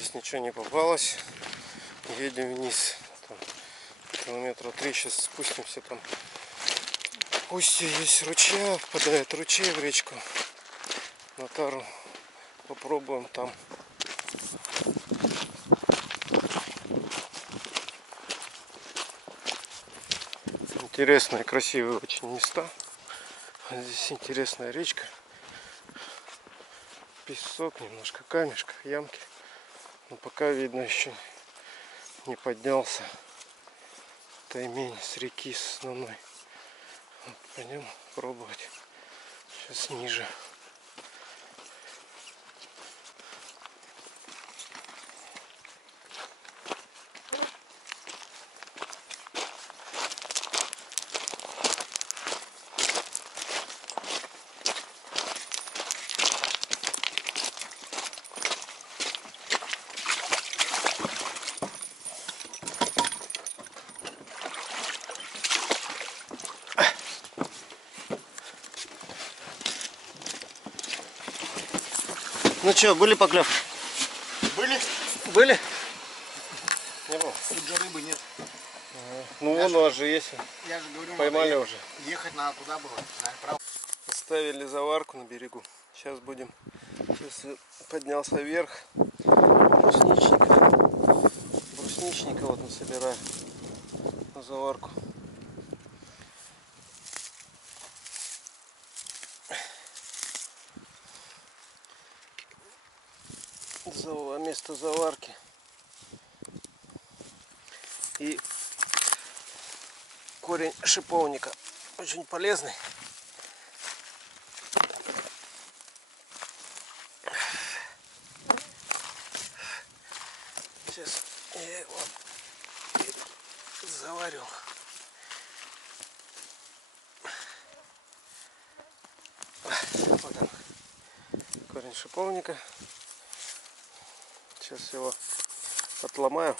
Здесь ничего не попалось. Едем вниз. Там, километра 3 сейчас спустимся. Там устье есть ручья, впадает ручей в речку. На тару попробуем там. Интересные, красивые очень места. Здесь интересная речка. Песок, немножко камешка, ямки. Но пока видно еще не поднялся таймень с реки с основной. Вот, пойдем пробовать. Сейчас ниже. Ну что, были поклевки? Были? Были? Не было? Тут же рыбы нет. Ну вон у вас же есть. Я же говорю, поймали уже. Ехать надо туда было, направо. Поставили заварку на берегу. Сейчас будем. Сейчас поднялся вверх. Брусничника. Брусничника вот мы собираем на заварку. Место заварки. И корень шиповника. Очень полезный. Сейчас я его заварю. Вот он. Корень шиповника. Сейчас его отломаю.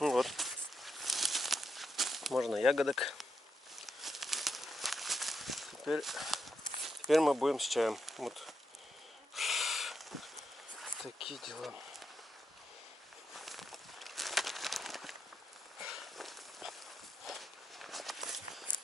Ну вот, можно ягодок. Теперь мы будем с чаем. Вот такие дела.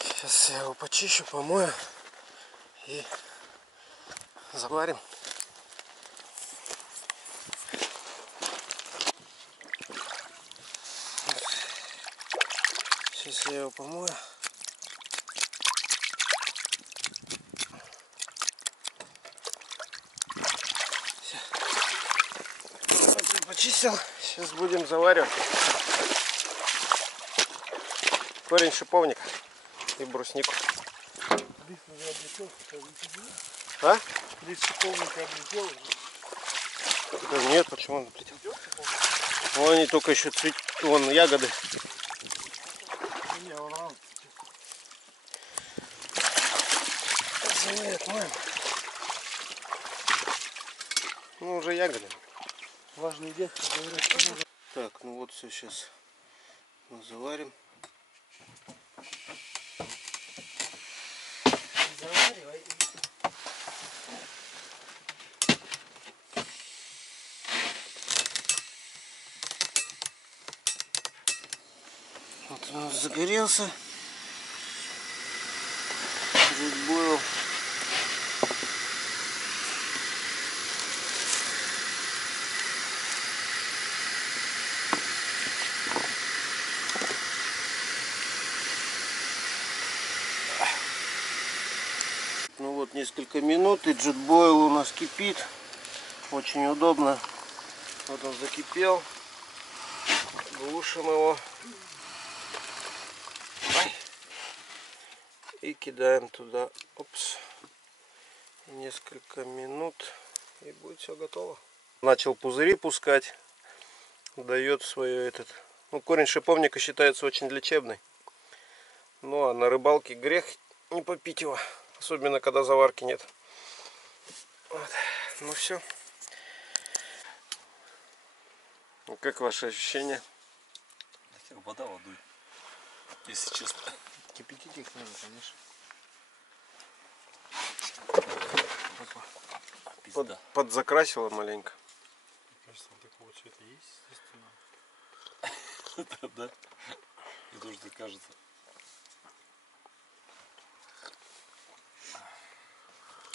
Сейчас я его почищу, помою и заварим. Сейчас я его помою. Все. Вот почистил. Сейчас будем заваривать. Корень шиповника и бруснику. Лист уже облетел, А? лист шиповника облетел. Да нет, почему он облетел? Вон они только еще цветут, вон ягоды. Не, он рано. Нет, ну уже ягоды. Важный век, говорят, что можно. Так, ну вот все сейчас мы заварим. Заваривай. Вот он загорелся. Был. Ну вот несколько минут и джетбойл у нас кипит. Очень удобно. Вот он закипел. Глушим его. И кидаем туда. Опс. Несколько минут и будет все готово. Начал пузыри пускать. Дает свое этот. Ну, корень шиповника считается очень лечебный. Ну а на рыбалке грех не попить его. Особенно когда заварки нет. Вот. Ну все. Как ваши ощущения? Вода водой, если честно. Кипятить их надо, конечно. Подзакрасила маленько. Кажется, такого цвета есть, естественно. Да? Мне тоже так кажется.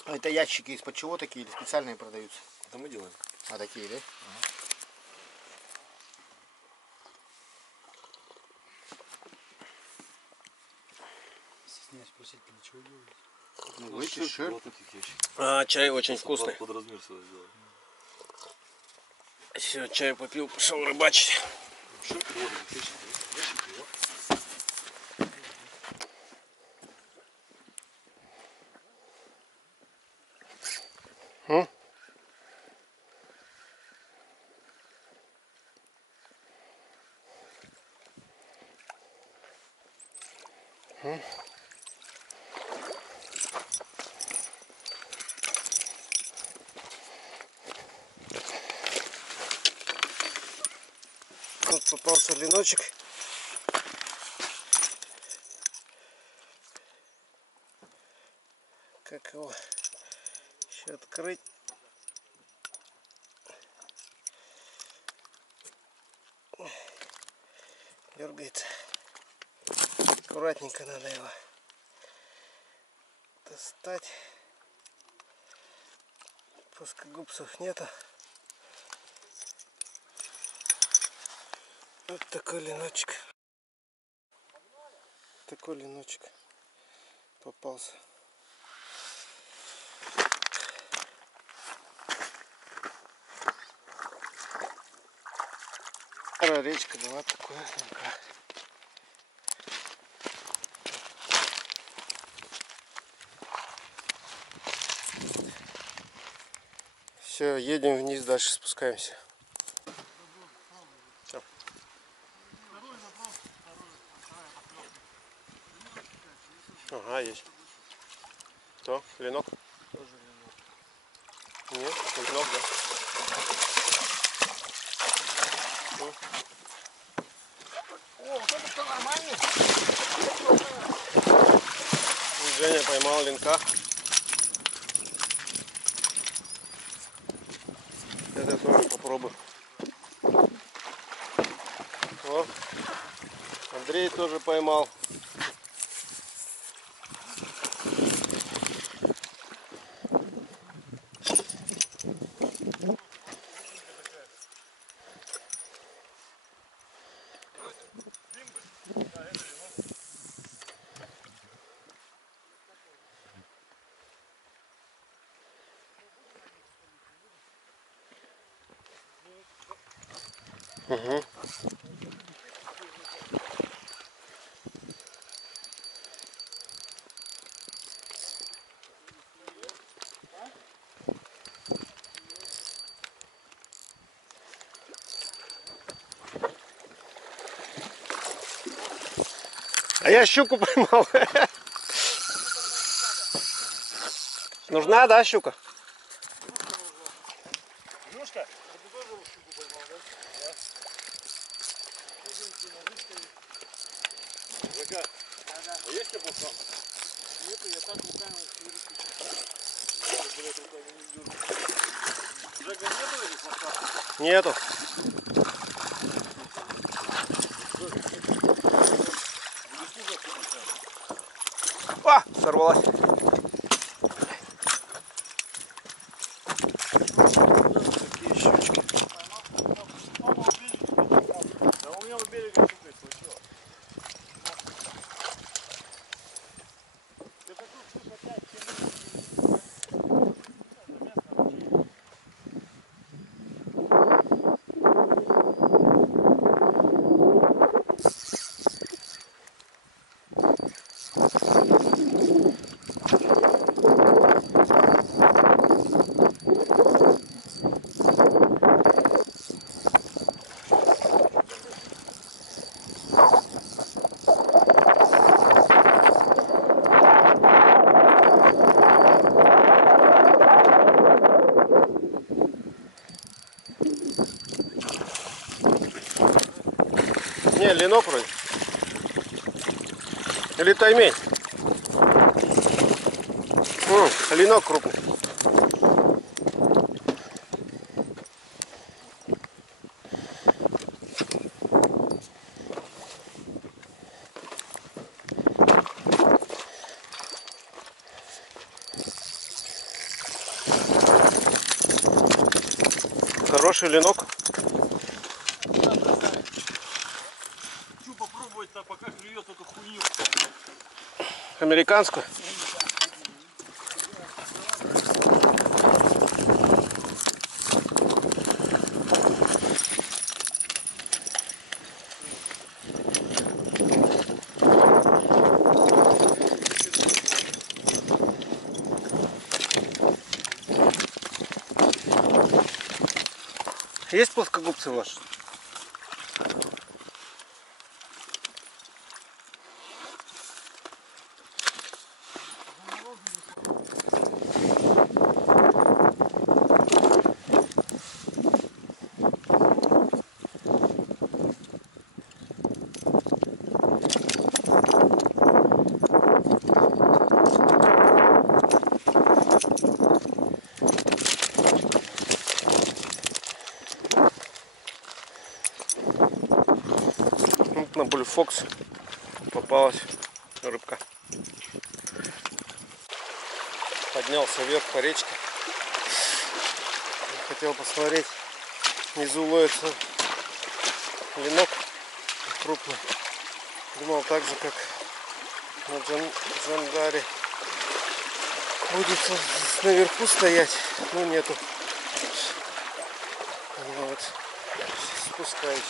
А это ящики из-под чего такие или специальные продаются? Это мы делаем. А такие, да? Стесняюсь спросить, для чего делаете? Ну, выйти шир. Вот таких ящиков. А, чай очень вкусный. Под размер сюда сделаем. Все, чай попил, пошел рыбачить. Шир переводим в ящики. Ящики, да? Тут попался леночек. Как его еще открыть? Дергается. Аккуратненько надо его достать. Плоскогубцев нету. Вот такой леночек. Такой леночек попался. Речка была такое. Все, едем вниз, дальше спускаемся. Всё. Ага, есть. Что? Ленок? Тоже ленок. Нет, ленок, да. О, вот это что, нормальный? Женя поймал ленка. Это тоже попробуй. О, Андрей тоже поймал. Угу. А я щуку поймал. Нужна, да, щука? Илюшка, ты тоже щуку поймал, да? Жека, а есть тебе платформа? Нету, я так руками Жека, нету этих платформ? Нету. А, сорвалась. Такие щучки. Да у меня у берега щука случилось. ленок вроде. Или таймень. Ленок крупный. Хороший ленок. Хочу попробовать-то, пока клюет эту хуйню. Американскую. Есть плоскогубцы ваши? Вот на Бульфокс попалась рыбка. Поднялся вверх по речке. Хотел посмотреть, внизу ловится ленок крупный. Думал так же, как на Джандаре будет наверху стоять, но нету. Вот. Спускаюсь.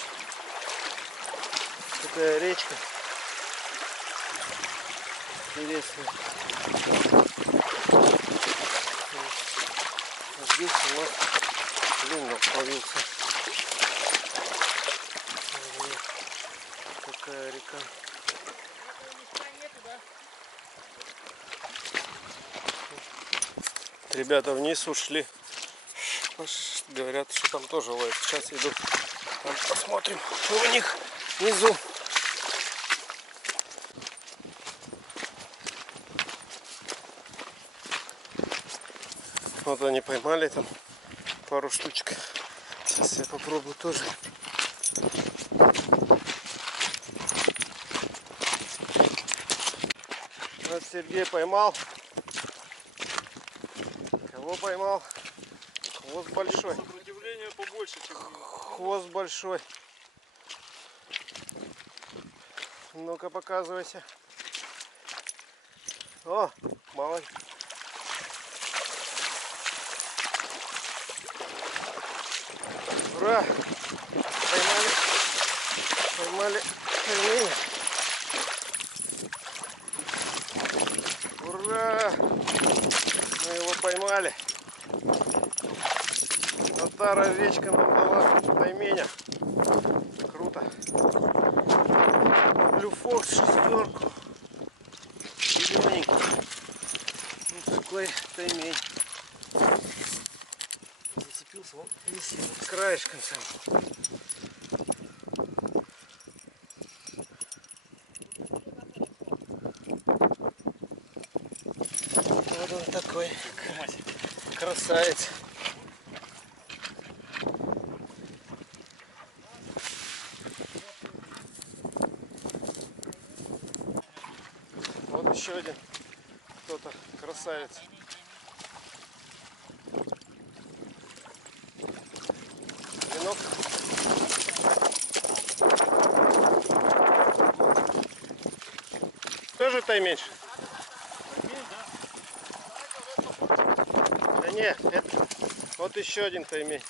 Такая речка интересная. Здесь у нас ленок ловился. Вот такая река. Ребята вниз ушли. Говорят, что там тоже ловят. Сейчас иду. Там посмотрим, что у них внизу. Вот они поймали там пару штучек. Сейчас я попробую тоже. Вот Сергей поймал. Кого поймал? Хвост большой. Сопротивление побольше, чем Хвост большой. Ну-ка показывайся. О, малый. Ура! Поймали. Поймали таймень. Ура! Мы его поймали. Татара речка нам дала тайменя. Круто. Блюфокс шестерку. Зелененький. Вот такой таймень. Зацепился он висит краешком сам. Вот он такой красавец. Вот еще один кто-то красавец. Ленок. Тоже таймень? Да нет, это вот еще один таймень.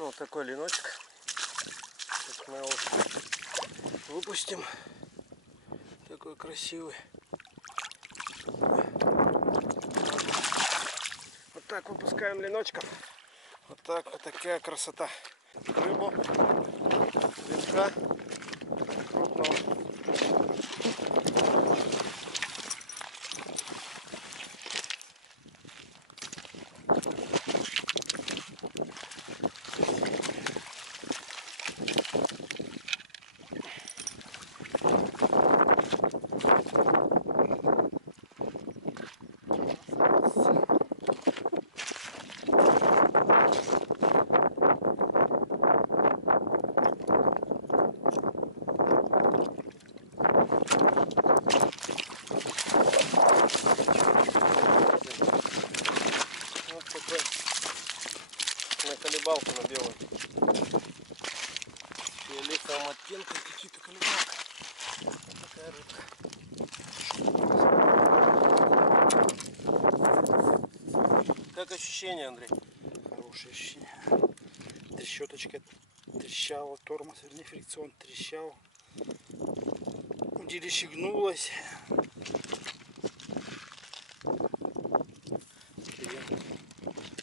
Ну, вот такой леночек. Сейчас мы его выпустим. Такой красивый. Вот так выпускаем леночков. Вот так, вот такая красота. Рыбу, ленка крупного. Колебалка на белую. Фиолетовым оттенком какие-то колебалка. Вот такая рыбка. Как ощущение, Андрей? Хорошее ощущение. Трещоточка трещала, тормоз, вернее, фрикцион трещал. Удилище гнулось.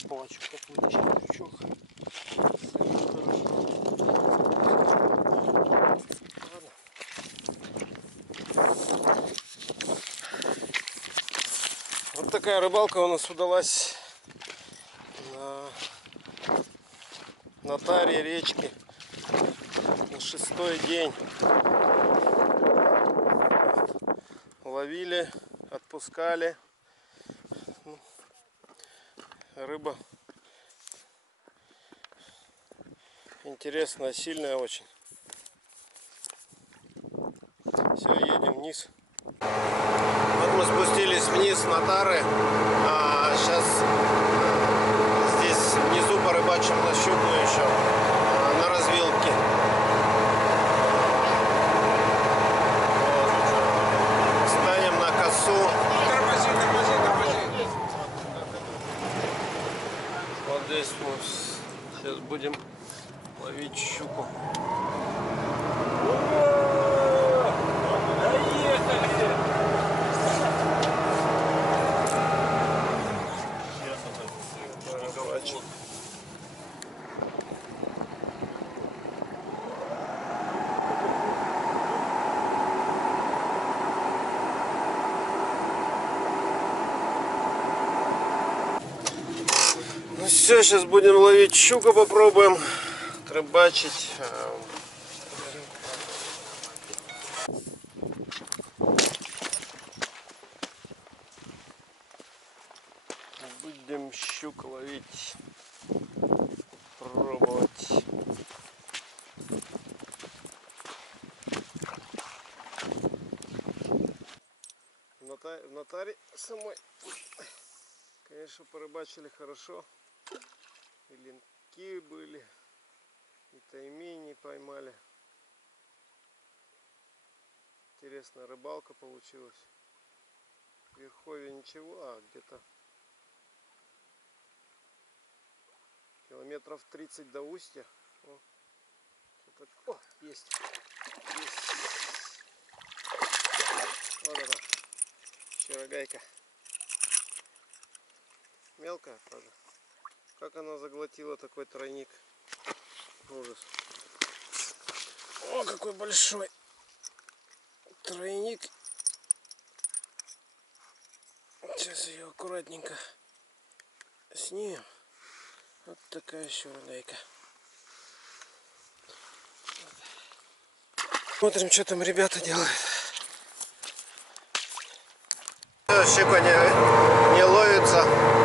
Плачу, как вытащил крючок. Вот такая рыбалка у нас удалась на таре речки на 6-й день. Ловили, отпускали. Рыба интересная, сильная очень. Все, едем вниз. Вот мы спустились вниз на тары. Сейчас здесь внизу порыбачим на щуку еще, на развилке. Вот. Станем на косу. Вот здесь мы сейчас будем ловить щуку. Ну все, сейчас будем ловить щуку, попробуем рыбачить. Будем щуку ловить, пробовать. На таре самой, конечно, порыбачили хорошо. И ленки были, и таймени поймали. Интересная рыбалка получилась. В Верховье ничего, а где-то километров 30 до устья. О, есть. Есть. Вот она, черогайка. Мелкая, правда. Как она заглотила такой тройник. Ужас. О, какой большой тройник. Сейчас ее аккуратненько снимем. Вот такая щургайка. Смотрим, что там ребята делают. Щука не ловится.